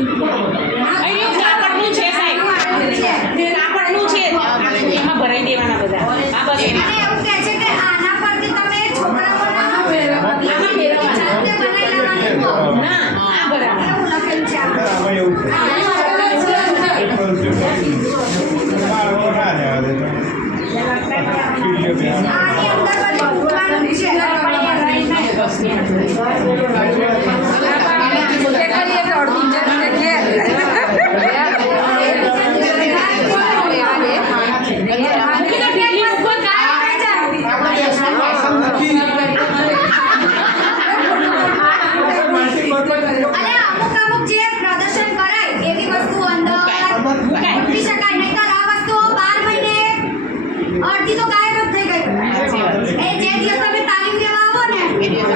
અહીં કાપડનું છે સાહેબ, કાપડનું છે એમાં ભરાઈ દેવાના બધા. આ બસ અને એવું કહે છે કે આના પરથી તમે છોકરાઓના આમાં ફેરવવાના. જાતે બનાવી લેવાનું. ના આ બરાબર એવું લખેલું છે આ. આની અંદર બધું મૂકવાનું છે. અને અમુક જે પ્રદર્શન કરાય એવી વસ્તુ અંદર મૂકી શકાય, નહીંતર આ વસ્તુઓ 12 મહિને અડધી તો ગાયબ જ થઈ ગઈ. એ જે દિવસ તમે તાલીમ લેવા આવો ને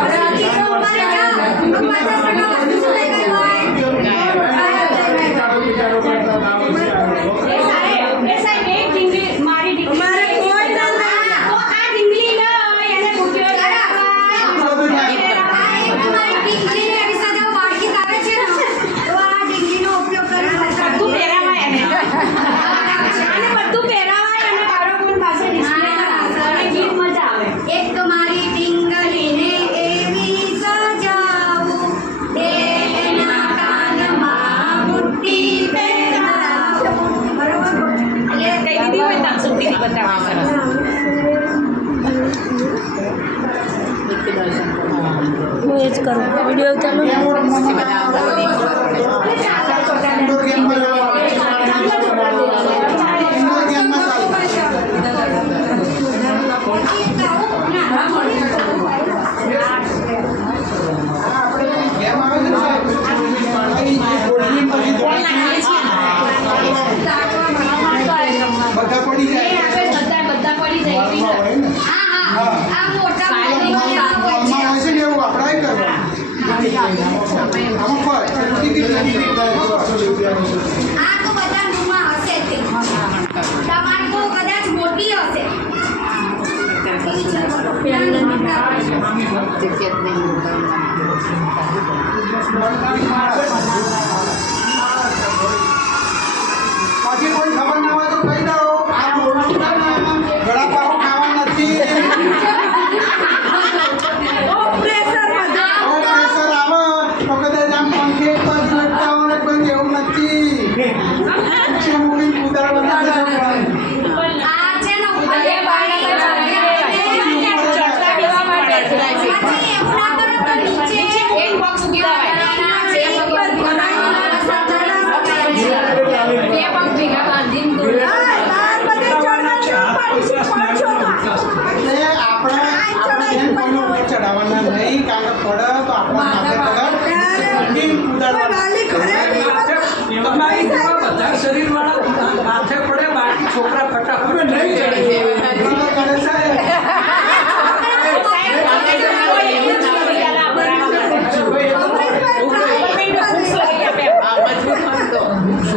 અડધી તો અમારે જાઓ તો 50% વસ્તુ શું થઈ ગઈ હોય એ સાહેબ એક ડીંગલી મારી ડીંગલી મારે કોઈ ના તો આ ડીંગલી ન હોય એને ઉપયોગ તમારી ડીંગલીને એવી સજાઓ વાડકી આવે છે ને તો આ ડીંગલીનો ઉપયોગ કરી બધું પહેરાવાય એને. અને બધું પહેરાવાય અને બાળકોની પાસે ડિસ્પ્લે કરાવે અને ગીત મજા આવે. એક તો મારી ડીંગલીને એવી સજાવું એના કાનમાં બુટ્ટી પહેરાવું. બરોબર કઈ દીધી હોય ત્યાં સુધીની બતાવવા સરસ. હું એ જ કરું વિડીયો ચાલુ બધા પડી જાય. બધા પડી જાય. આ મોટા આમાં હોય છે ને એવું આપણે કરવાનું. આમાં કોઈ આ તો બધા રૂમમાં હશે તે. તમારી તો કદાચ મોટી હશે. પછી કોઈ ખબર ના હોય તો કહી દો આ બોલવું છે ને ગળાપાવ ખાવા નથી. પ્રેશર આવે તો કદાચ આમ પંખે પર લટકા હોય કોઈ એવું નથી. પછી મૂવી ઉતારવા આ છે ને ઉપર એ બાળક પછી એવું ના કરો તો નીચે એક બોક્સ ઉગી દેવાય. બે પગ ભેગા બાંધીને દોડ. એટલે આપણે જેમ કોઈનો ઉપર ચડાવવાના નહીં કારણ કે પડે તો આપણા માથે પડે ઉતારવાના. તમારી જેવા બધા શરીરવાળા માથે પડે બાકી છોકરા ફટાફટ નહીં ચડે. કરે છે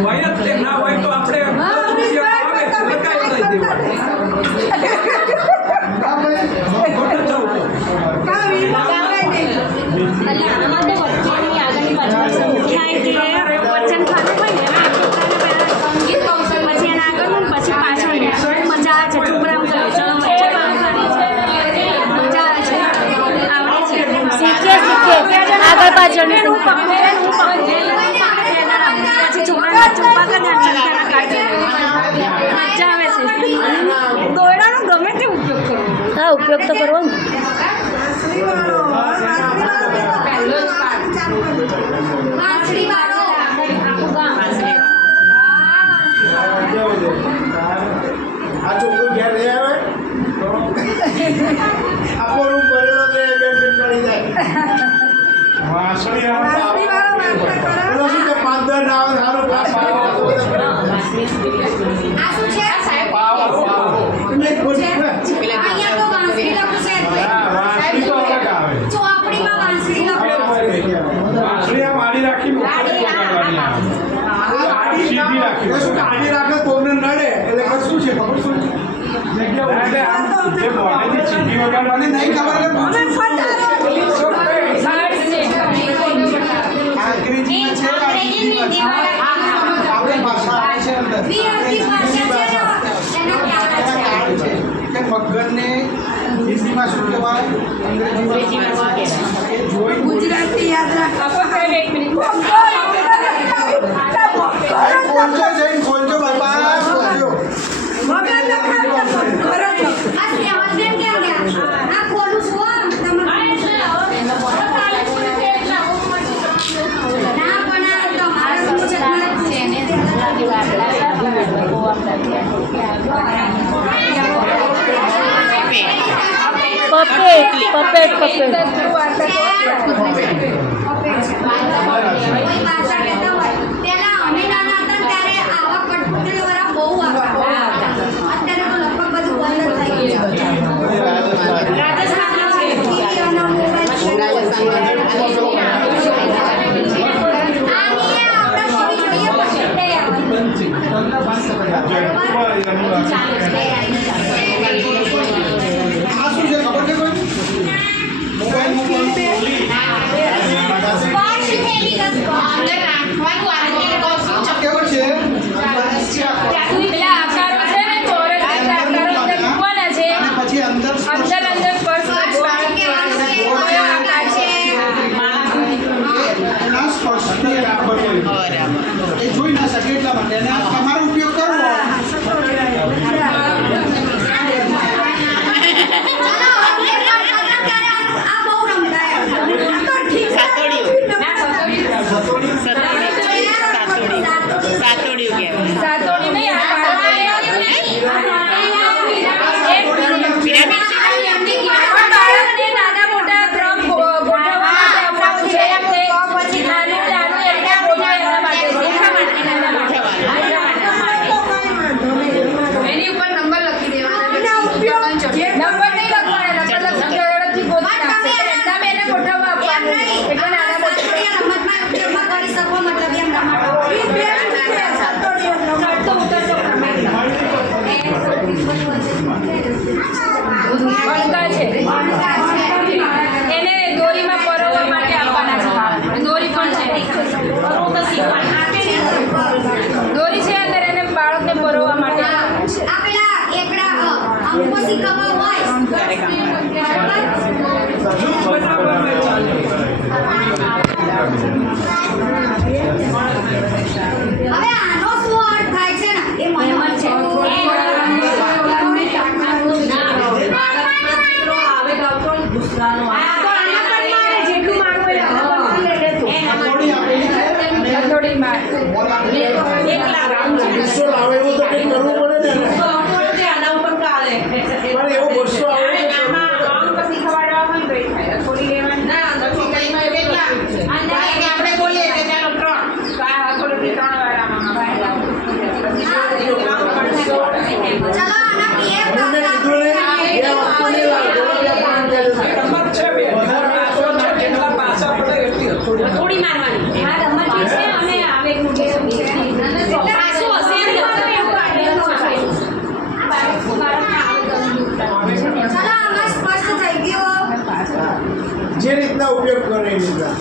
હોય જ તે ના હોય તો આપણે 10 રૂપિયા આવે તો લગાવી દઈ દેવાનું. ખોટું જવું તો. આગળ પાછળ દોરડાનો ગમે તે ઉપયોગ કરો. હા ઉપયોગ તો કરવો ને. વાંસળી વાળો આ છોકરું ઘેર રહે આવે આખો રૂમ ભરેલો છે બે ચડી જાય. વાસળી પેલો શું કે 5-10 ના આવે સારું પાસ આ શું છે સાહેબ? અહીંયા તો વાંસળી લખું છે. ચોપડીમાં વાંસળી લખું. આડી રાખે કોઈને નડે એટલે કશું છે ખબર શું જગ્યા મને નહીં ખબર અંગ્રેજી છે હિન્દીમાં શું કહેવાય અંગ્રેજીમાં શું કહેવાય? જોઈન ગુજરાતી યાદ રાખો આપો સાહેબ એક મિનિટ ખોલજો જઈને ખોલજો બાપા ખોલજો આ husband ક્યાં ગયા? આ ખોલું છું હો. તમારે ના પણ આ તમારા પપેટ પપેટ કોઈ ભાષા કહેતા હોય પહેલા અમે નાના હતા ને ત્યારે આવા કઠપુતળીવાળા બહુ આવતા. અત્યારે તો લગભગ બધું બંધ જ થઈ ગયું છે. રાજસ્થાનના છે. ટીવી અને મોબાઈલ છે. આની આપણે ટીવી જોઈએ પછી તે આ શું છે ખબર છે કોઈ મોબાઈલ મૂકવાનું સ્પર્શ થયેલી રસ્તો. કેવું છે પેલા આકારો છે ને ચોરસ આકારો અંદર મૂકવાના છે અને પછી અંદર અંદર અંદર સ્પર્શ સ્પર્શ કહેવાનું છે. કયો આકાર છે? એના સ્પર્શથી ખબર હોય એ જોઈ ના શકે એટલા માટે અને તમારો ઉપયોગ કરવો ચલો, હવે ત્યારે આ બહુ રમતા એમ. આ તો ઠીક છે. સાતોડી નહીં આ બાળકને નાના મોટા ક્રમ ગોઠવવા માટે આપવાનું છે તે નાનું નાનું એટલે ગોઠવે એના માટે શીખવા માટે નાના માટે એની ઉપર નંબર લખી દેવાના નંબર નહીં લખવાના નંબર લખી ઝડપથી ગોઠવી નાખશે તમે એને ગોઠવવા આપવાનું એટલે નાના મોટા રમતમાં ઉપયોગમાં કરી શકો મતલબ એમ રમાડો. બળકા છે એને દોરીમાં પરોવવા માટે આપવાના છે દોરી પણ છે દોરી છે અંદર એને બાળકને પરોવવા માટે આપવાના છે. આ પેલા એકડા અંકો શીખવવા હોય હવે આનો શું અર્થ થાય છે ને એ મને છે થોડી આપેલી છે અને થોડી માર બોલ આપેલી છે. ગુસ્સો લાવે એવું તો કંઈ કરવું પડે ને પણ એવો ગુસ્સો આવે ચલો આના પીએમ રમત છે બે કેટલા પાછા પડે એટલી થોડી થોડી મારવાની હા રમત છે અને આવે પાછું હશે એમ ચલો આમાં સ્પષ્ટ થઈ ગયું જે રીતના ઉપયોગ કરે એ રીતના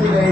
વિવેક